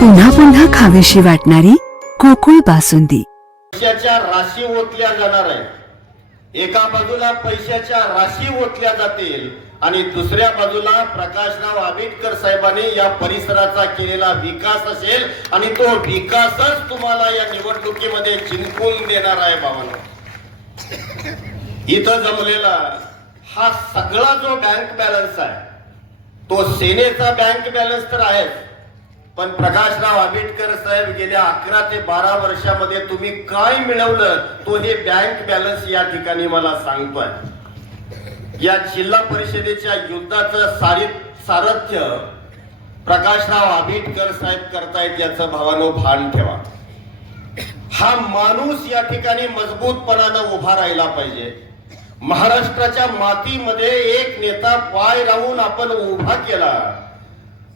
पुन्हा पुन्हा खावीशी वाटणारी कोकुळ बासुंदी. पैशाच्या राशी ओतल्या जाणार आहे. एका बाजूला पैशाच्या राशी ओतल्या जातील आणि दुसऱ्या बाजूला प्रकाशराव आंबेडकर साहेबांनी या परिसराचा केलेला विकास असेल आणि तो विकासच तुम्हाला या निवडणुकीमध्ये जिंकून देणार आहे बाबांनो. इथं जमलेला हा सगळा जो बँक बॅलन्स आहे तो सेनेचा बँक बॅलन्स तर आहेच. पण प्रकाशराव आंबेडकर साहेब गेल्या अकरा ते बारा वर्षामध्ये तुम्ही काय मिळवलं तो हे बँक बॅलन्स या ठिकाणी मला सांगतोय. या जिल्हा परिषदेच्या युद्धाचं सारित सारथ्य प्रकाशराव आंबेडकर साहेब करतायत याचं भावानो भान ठेवा. हा माणूस या ठिकाणी मजबूतपणानं उभा राहिला पाहिजे. महाराष्ट्राच्या मातीमध्ये एक नेता पाय राहून आपण उभा केला.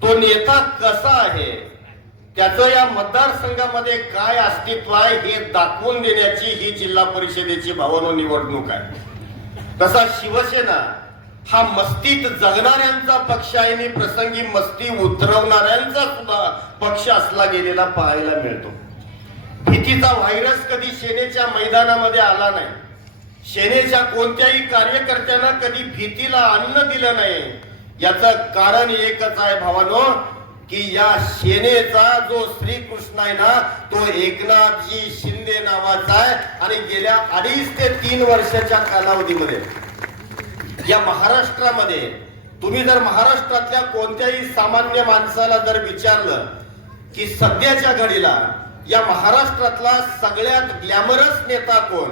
तो नेता कसा आहे? त्याचं या मतदारसंघामध्ये काय अस्तित्व आहे हे दाखवून देण्याची ही जिल्हा परिषदेची भावनो निवडणूक आहे. तसा शिवसेना हा मस्तीत जगणाऱ्यांचा पक्ष आहे आणि प्रसंगी मस्ती उतरवणाऱ्यांचा सुद्धा पक्ष असला गेलेला पाहायला मिळतो. भीतीचा व्हायरस कधी सेनेच्या मैदानामध्ये आला नाही. सेनेच्या कोणत्याही कार्यकर्त्यांना कधी भीतीला अन्न दिलं नाही. याचं कारण एकच आहे भावानो की या सेनेचा जो श्रीकृष्ण आहे ना तो एकनाथजी शिंदे नावाचा आहे. आणि गेल्या अडीच ते तीन वर्षाच्या कालावधीमध्ये या महाराष्ट्रामध्ये तुम्ही जर महाराष्ट्रातल्या कोणत्याही सामान्य माणसाला जर विचारलं की सध्याच्या घडीला या महाराष्ट्रातला सगळ्यात ग्लॅमरस नेता कोण?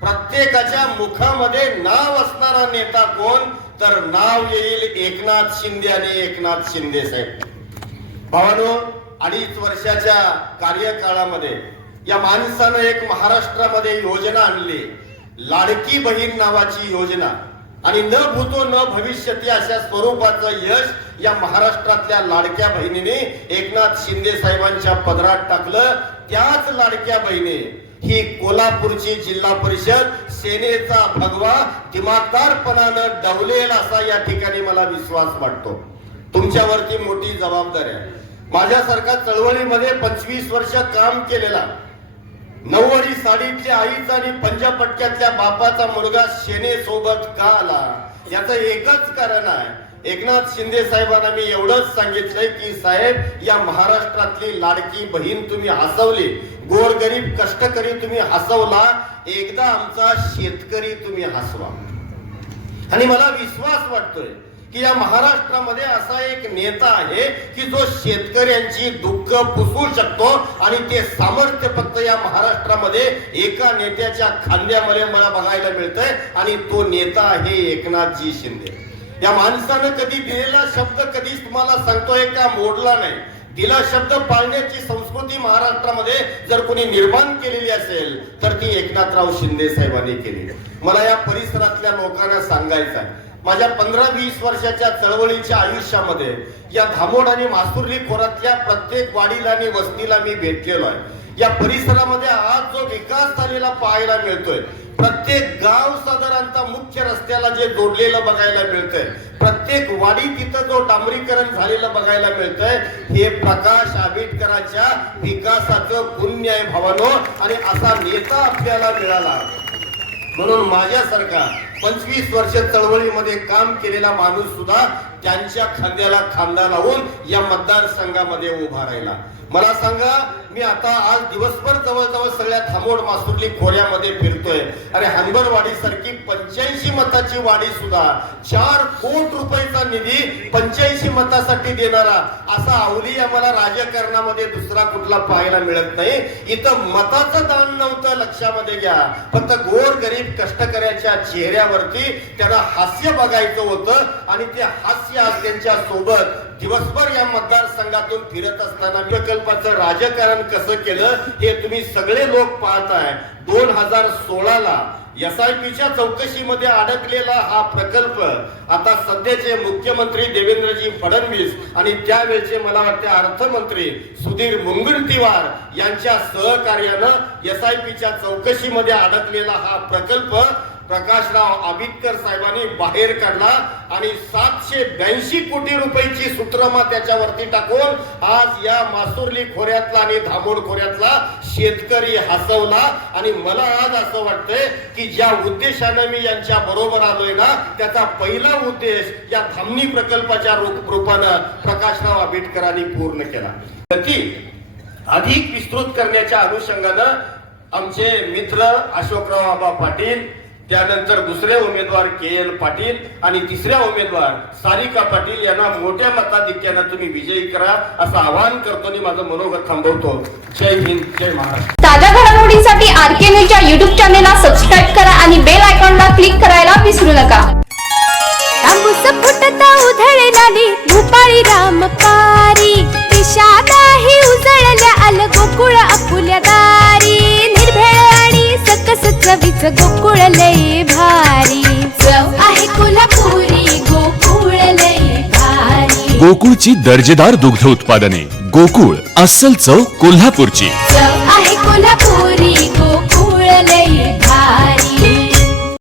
प्रत्येकाच्या मुखामध्ये नाव असणारा नेता कोण? तर नाव येईल एकनाथ शिंदे आणि एकनाथ शिंदे साहेब. भावानो अडीच वर्षाच्या कार्यकाळामध्ये या माणसानं एक महाराष्ट्रामध्ये योजना आणली. लाडकी बहीण नावाची योजना. आणि न भूतो न भविष्यती अशा स्वरूपाचं यश या महाराष्ट्रातल्या लाडक्या बहिणीने एकनाथ शिंदे साहेबांच्या पदरात टाकलं. त्याच लाडक्या बहिणी ही कोल्हापूरची जिल्हा परिषद सेनेचा भगवा दिमागदारपणानं डवलेल असा या ठिकाणी मला विश्वास वाटतो. तुमच्यावरती मोठी जबाबदारी आहे. माझ्यासारखा चळवळीमध्ये पंचवीस वर्ष काम केलेला नऊवारी साडीतल्या आईचा आणि पंजापटक्यातल्या बापाचा मुलगा सेनेसोबत का आला? याचं एकच कारण आहे. एकनाथ शिंदे साहेबांना मी एवढंच सांगितलंय की साहेब या महाराष्ट्रातली लाडकी बहीण तुम्ही हसवली. गोरगरीब कष्टकरी तुम्ही हसवला. एकदा आमचा शेतकरी तुम्ही हसवा. आणि मला विश्वास वाटतोय की या महाराष्ट्रामध्ये असा एक नेता आहे की जो शेतकऱ्यांची दुःख पुसू शकतो आणि ते सामर्थ्य फक्त या महाराष्ट्रामध्ये एका नेत्याच्या खांद्यामध्ये मला बघायला मिळतंय आणि तो नेता आहे एकनाथजी शिंदे. या माणसानं कधी दिलेला शब्द कधीच तुम्हाला सांगतोय का मोडला नाही. तिला शब्द पाळण्याची संस्कृती महाराष्ट्रामध्ये जर कोणी निर्माण केलेली असेल तर ती एकनाथराव शिंदे साहेबांनी केली मला या परिसरातल्या लोकांना सांगायचं आहे. माझ्या पंधरा वीस वर्षाच्या चळवळीच्या आयुष्यामध्ये या धामोड आणि मासुर्ली खोऱ्यातल्या प्रत्येक वाडीला आणि वस्तीला मी भेटलेलो आहे. या परिसरामध्ये आज जो विकास झालेला पाहायला मिळतोय प्रत्येक गाव साधारणतः मुख्य रस्त्याला जे जोडलेलं बघायला मिळतंय प्रत्येक वाडी तिथं जो डांबरीकरण झालेलं बघायला मिळतंय हे प्रकाश आंबेडकरांच्या विकासाचं पुण्य आहे भावानो आणि असा नेता आपल्याला मिळाला म्हणून माझ्यासारखा पंचवीस वर्ष चळवळीमध्ये काम केलेला माणूस सुद्धा त्यांच्या खांद्याला खांदा लावून या मतदारसंघामध्ये उभा राहिला. मला सांगा मी आता आज दिवसभर जवळजवळ सगळ्या थांबोड मासुर्ली खोऱ्यामध्ये फिरतोय. अरे हंबरवाडी सारखी पंच्याऐंशी मताची वाडी सुद्धा चार कोट रुपयाचा निधी पंच्याऐंशी मतासाठी देणारा असा अवली आम्हाला राजकारणामध्ये दुसरा कुठला पाहायला मिळत नाही. इथं मताचं दान नव्हतं लक्षामध्ये घ्या. फक्त गोर गरीब कष्टकऱ्याच्या चेहऱ्यावरती त्यांना हास्य बघायचं होतं आणि ते हास्य आज त्यांच्यासोबत दिवसभर या मतदारसंघातून फिरत असताना प्रकल्पाचं राजकारण कसं केलं हे तुम्ही सगळे लोक पाहताय. दोन हजार सोळाला एस आय पीच्या चौकशीमध्ये अडकलेला हा प्रकल्प आता सध्याचे मुख्यमंत्री देवेंद्रजी फडणवीस आणि त्यावेळचे मला वाटते अर्थमंत्री सुधीर मुनगंटीवार यांच्या सहकार्यानं एस आय पीच्या चौकशीमध्ये अडकलेला हा प्रकल्प प्रकाशराव आंबेडकर साहेबांनी बाहेर काढला आणि सातशे ब्याऐंशी कोटी रुपयाची सूत्रमा त्याच्यावरती टाकून आज या मासुर्ली खोऱ्यातला आणि धामोड खोऱ्यातला शेतकरी हसवला. आणि मला आज असं वाटतंय की ज्या उद्देशानं मी यांच्या बरोबर आलोय ना त्याचा पहिला उद्देश या धामणी प्रकल्पाच्या रूप- रूपानं प्रकाशराव आंबेडकरांनी पूर्ण केला. गती अधिक विस्तृत करण्याच्या अनुषंगानं आमचे मित्र अशोकराव आबा पाटील त्यानंतर दुसरे उमेदवार के एल पाटील आणि तिसऱ्या उमेदवार सारिका पाटील यांना मोठ्या मताधिक्यानं तुम्ही विजयी करा असं आवाहन करतो आणि माझं मनोगत थांबवतो. जय हिंद जय महाराष्ट्र. ताज्या घडामोडींसाठी आर के न्यूजच्या युट्यूब चॅनेलला सबस्क्राईब करा आणि बेल आयकॉनला क्लिक करायला विसरू नका. गोकुळ भारी. चव आहे कोल्हापुरी गोकुळ भारी. गोकुळची दर्जेदार दुग्ध उत्पादने. गोकुळ अस्सल चव कोल्हापूरची. चव आहे कोल्हापुरी